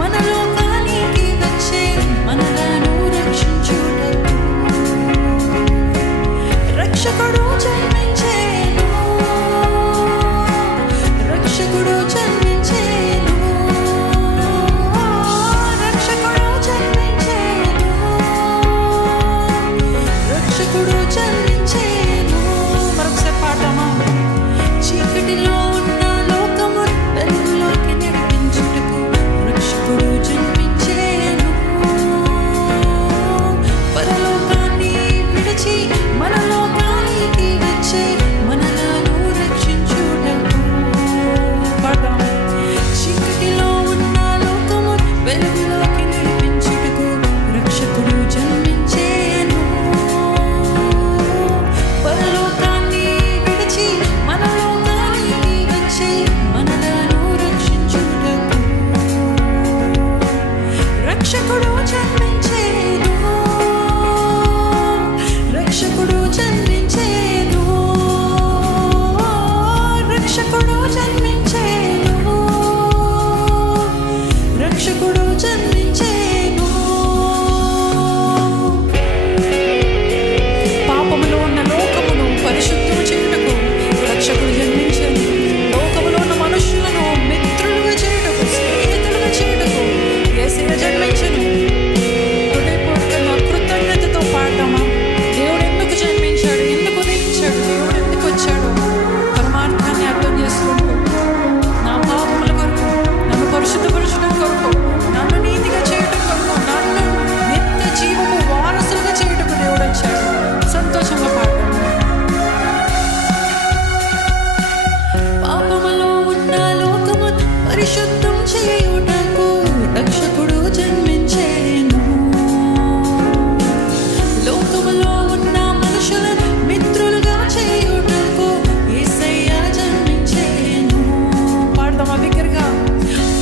మన లోకానికి వచ్చే మనలను రక్షించుటకు రక్షకుడు జన్మించెను, రక్షకుడు జన్మించెను, రక్షకుడు జన్మించెను, రక్షకుడు జన్మించెను. మరొకసారి పాడదామా? చీకటిలో ఉన్న లోకము వెలుగులోకి నడిపించుటకు రక్షకుడు జన్మించెను. పరలోకాన్ని విడిచి మన లోకానికి వచ్చే మనలను రక్షించుటకు. పాడదాం. చీకటిలో ఉన్న లోకము వెలుగులోకి నడిపించుటకు రక్షకుడు జన్మించెను. పరలోకాన్ని విడిచి మన లోకానికి వచ్చే మనలను రక్షించుటకు రక్షకుడు జన్మించెను, రక్షకుడు జన్మించెను, రక్షకుడు జన్మించెను, రక్షకుడు జన్మించెను. పాపములో ఉన్న లోకమును పరిశుద్ధం చేయుటకు రక్షకుడు జన్మించెను. లోకములో ఉన్న మనుషులను మిత్రులుగా చేయుటకు, స్నేహితులుగా చేయుటకు యేసయ్య జన్మించెను. హృదయపూర్వకంగా కృతజ్ఞతతో పాడదామా? దేవుడు ఎందుకు జన్మించాడు, ఎందుకు ఉదయించాడు, దేవుడు ఎందుకు వచ్చాడు పరమార్థాన్ని అర్థం చేసుకుంటూ నా పాపముల కొరకు, నన్ను పరిశుద్ధపరచడం కొరకు, నన్ను నీతిగా చేయడం కొరకు, నన్ను నిత్య జీవము వారసులుగా చేయటకు దేవుడు వచ్చాడు. సంతోషంగా పాడదాం. పాపములో ఉన్న లోకము పరిశుద్ధం చేయుటకు రక్షకుడు జన్మించెను. లోకములో ఉన్న మనుషులను మిత్రులుగా చేయుటకు యేసయ్య జన్మించెను. పాడదామా బిగ్గరగా?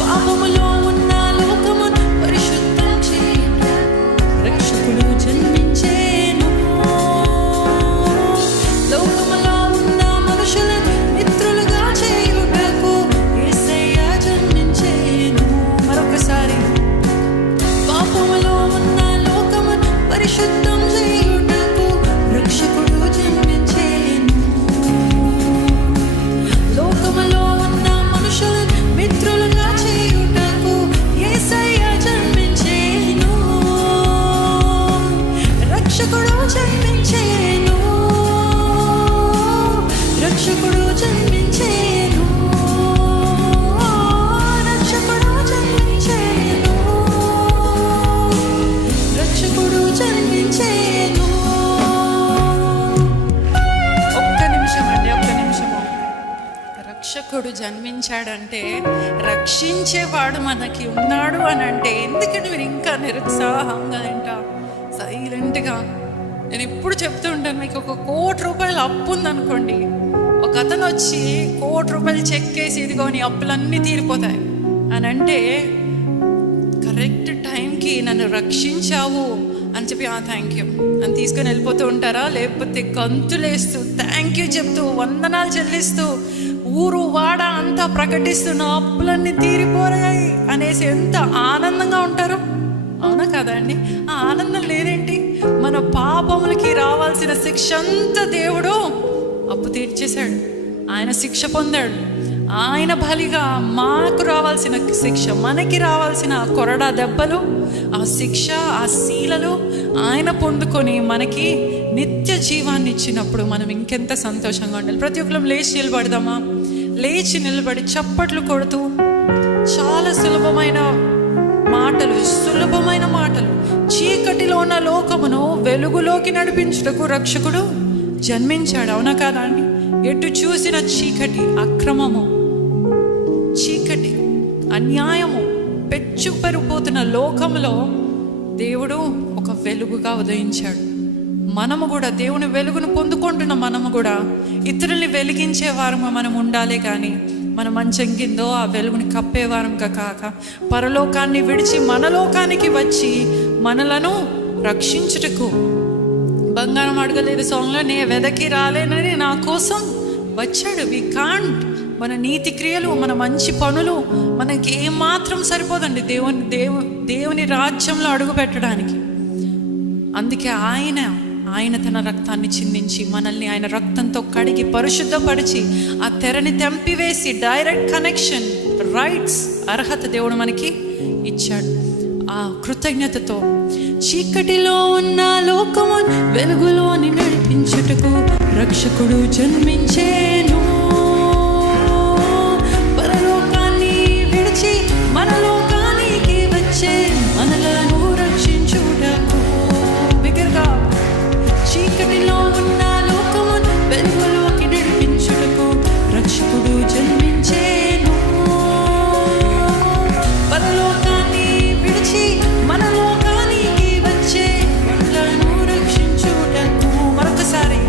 పాపములో ఉన్న లోకమును పరిశుద్ధం చేయుటకు రక్షకుడు జన్మించెను. లోకములో ఉన్న మనుషులను మిత్రులుగా చేయుటకు యేసయ్య జన్మించెను. మరొకసారి. పాపములో ఉన్న లోకమును పరిశుద్ధం చేయుటకు రక్షకుడు జన్మించెను. లోకములో ఉన్న మనుషులను మిత్రులుగా చేయుటకు యేసయ్య జన్మించెను. రక్షకుడు జన్మించెను, రక్షకుడు జన్మించెను, రక్షకుడు జన్మించెను, రక్షకుడు జన్మించెను. ఒక్క నిమిషం అండి, ఒక్క నిమిషము. రక్షకుడు జన్మించాడంటే, రక్షించేవాడు మనకి ఉన్నాడు అని అంటే ఎందుకంటే మీరు ఇంకా నిరుత్సాహంగా ఇంకా సైలెంట్గా? నేను ఇప్పుడు చెప్తూ ఉంటాను, మీకు ఒక ₹1,00,00,000 అప్పు ఉందనుకోండి, ఒక అతను వచ్చి ₹1,00,00,000 చెక్ వేసి ఇదిగో నీ అప్పులన్నీ తీరిపోతాయి అని అంటే కరెక్ట్ టైంకి నన్ను రక్షించావు అని చెప్పి థ్యాంక్ యూ అని తీసుకొని వెళ్ళిపోతూ ఉంటారా? లేకపోతే గంతులేస్తూ థ్యాంక్ యూ చెప్తూ వందనాలు చెల్లిస్తూ ఊరు వాడ అంతా ప్రకటిస్తూ నా అప్పులన్నీ తీరిపోయాయి అనేసి ఎంత ఆనందంగా ఉంటారు? అవునా కదా అండి? ఆ ఆనందం లేదేంటి? మన పాపములకి రావాల్సిన శిక్ష అంతా దేవుడు అప్పు తీర్చేశాడు. ఆయన శిక్ష పొందాడు. ఆయన బలిగా మాకు రావాల్సిన శిక్ష, మనకి రావాల్సిన కొరడా దెబ్బలు, ఆ శిక్ష, ఆ శీలలు ఆయన పొందుకొని మనకి నిత్య జీవాన్ని ఇచ్చినప్పుడు మనం ఇంకెంత సంతోషంగా ఉండాలి. ప్రతి ఒక్కరు లేచి నిలబడదామా? లేచి నిలబడి చప్పట్లు కొడుతూ చాలా సులభమైన మాటలు, చీకటిలో ఉన్న లోకమును వెలుగులోకి నడిపించుటకు రక్షకుడు జన్మించాడు. అవునా కాదా అండి? ఎటు చూసిన చీకటి, అక్రమము, చీకటి, అన్యాయము పెచ్చు పెరిగిపోతున్న లోకములో దేవుడు ఒక వెలుగుగా ఉదయించాడు. మనము కూడా దేవుని వెలుగును పొందుకుంటున్న మనము కూడా ఇతరుల్ని వెలిగించే వారంగా మనం ఉండాలి. కానీ మన మంచం కిందో ఆ వెలుగుని కప్పేవారంగా కాక పరలోకాన్ని విడిచి మన లోకానికి వచ్చి మనలను రక్షించుటకు. బంగారం అడగలేదు సాంగ్లో, నే వెదకి రాలేనని నా కోసం వచ్చాడు. వి కాంట్ మన నీతి క్రియలు, మన మంచి పనులు మనకి ఏమాత్రం సరిపోదండి దేవుని రాజ్యంలో అడుగు పెట్టడానికి. అందుకే ఆయన తన రక్తాన్ని చిందించి మనల్ని ఆయన రక్తంతో కడిగి పరిశుద్ధపరిచి ఆ తెరని తెంపివేసి డైరెక్ట్ కనెక్షన్, రైట్స్, అర్హత దేవుడు మనకి ఇచ్చాడు. ఆ కృతజ్ఞతతో చీకటిలో ఉన్న లోకము వెలుగులోని నడిపించుటకు రక్షకుడు జన్మించేను. పరలోకాన్ని విడిచి మన లోకానికి వచ్చే మనలను రక్షించుటకు. బిగ్గరగా, చీకటిలో ఉన్న లోకము వెలుగులోకి నడిపించుటకు రక్షకుడు జన్మించేను. పరలోకాన్ని విడిచి మన లోకానికి వచ్చే మనలను రక్షించుటకు. మరొకసారి,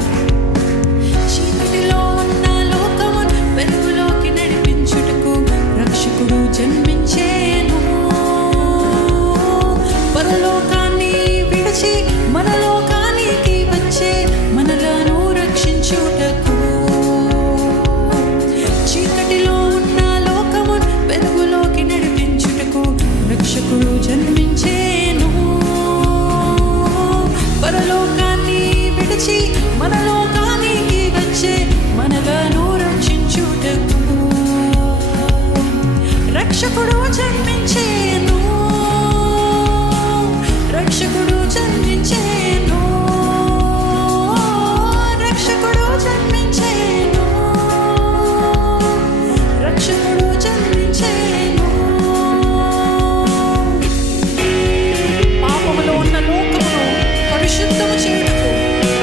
చీకటిలో ఉన్న లోకము వెలుగులోకి నడిపించుటకు రక్షకుడు జన్మించేను. పరలోకాన్ని విడిచి మన లోకానికి వచ్చే మనలను రక్షించుటకు. చీకటిలో ఉన్న లోకము వెలుగులోకి నడిపించుటకు రక్షకుడు జన్మించేను. పరలోకాన్ని విడిచి మన లోకానికి వచ్చే మనలను రక్షించుటకు రక్షకుడు జన్మించేను. రక్షకుడు జన్మించేను. రక్షకుడు జన్మించేను. రక్షకుడు జన్మించేను. పాపములో ఉన్న లోకమును పరిశుద్ధము చేయుటకు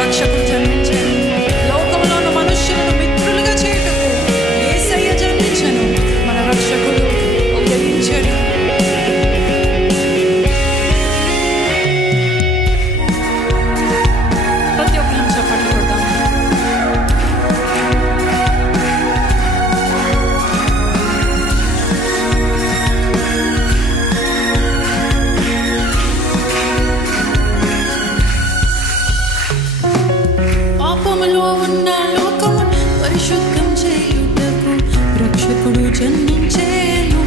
రక్షకుడు జన్మించాను. లోకములో ఉన్న మనుష్యులను మిత్రులుగా చేయుటకు యేసయ్య జన్మించెను. మన రక్షకుడు ఉదయించెను. ప్రతి ఒక్క నిమిషం పట్టుకుంటాం. పాపములో ఉన్న లోకము పరిశుద్ధం చేయుటకు రక్షకుడు జన్మించేను.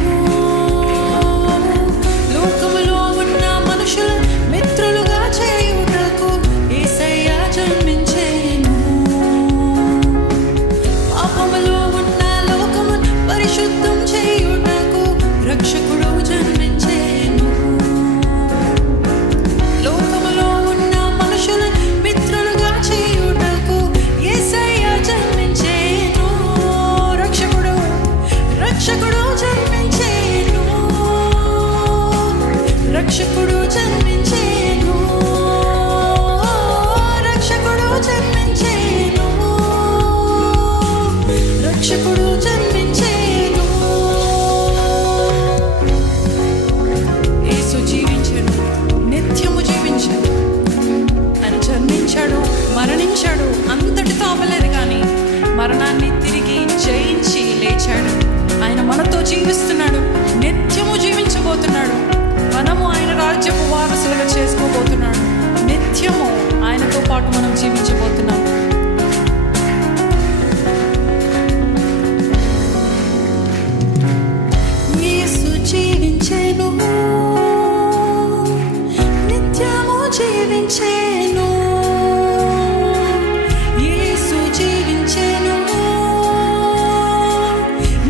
లోకములో ఉన్న మనుషుల మిత్రులుగా చేయుటకు యేసయ్య జన్మించేను. పాపములో ఉన్న లోకము పరిశుద్ధం చేయుటకు రక్షకుడు జన్మించేను. లోకములో ఉన్న మనుషుల మిత్రులుగా చేయుటకు యేసయ్య జన్మించేను. రక్షకుడు జన్మించేను. రక్షకుడు జన్మించేను. రక్షకుడు జన్మించేను. రక్షకుడు జన్మించేను. యేసు జీవించెను, నిత్యము జీవించెను. ఆయన జన్మించాడు, మరణించాడు. అంతటితో అవ్వలేదు కానీ మరణాన్ని తిరిగి జయించి లేచాడు. ఆయన మనతో జీవిస్తున్నాడు, నిత్యము జీవించబోతున్నాడు. మనము ఆయన రాజ్యపు వారసులుగా చేసుకోబోతున్నాడు. నిత్యము ఆయనతో పాటు మనం జీవించబోతున్నాం. యేసు జీవించెను, నిత్యము జీవించెను. యేసు జీవించెను,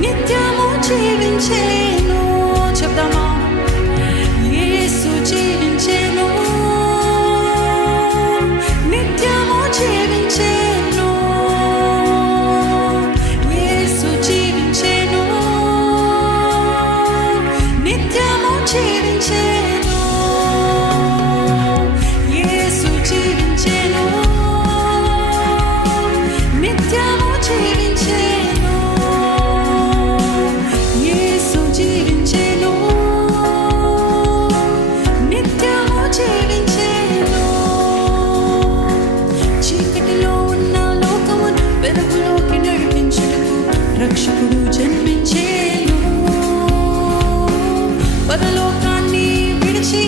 నిత్యము జీవించెను. చెప్దామా? యేసు జీవించెను, నిత్యము జీవించెను. యేసు జీవించెను, నిత్యము జీవించెను. యేసు జీవించెను, నిత్యము జీవించెను. యేసు జీవించెను, నిత్యము జీవించెను. చీకటిలో ఉన్న లోకము వెలుగులోకి నడిపించుటకు రక్షకుడు జన్మించెను. పరలోకాన్ని విడిచి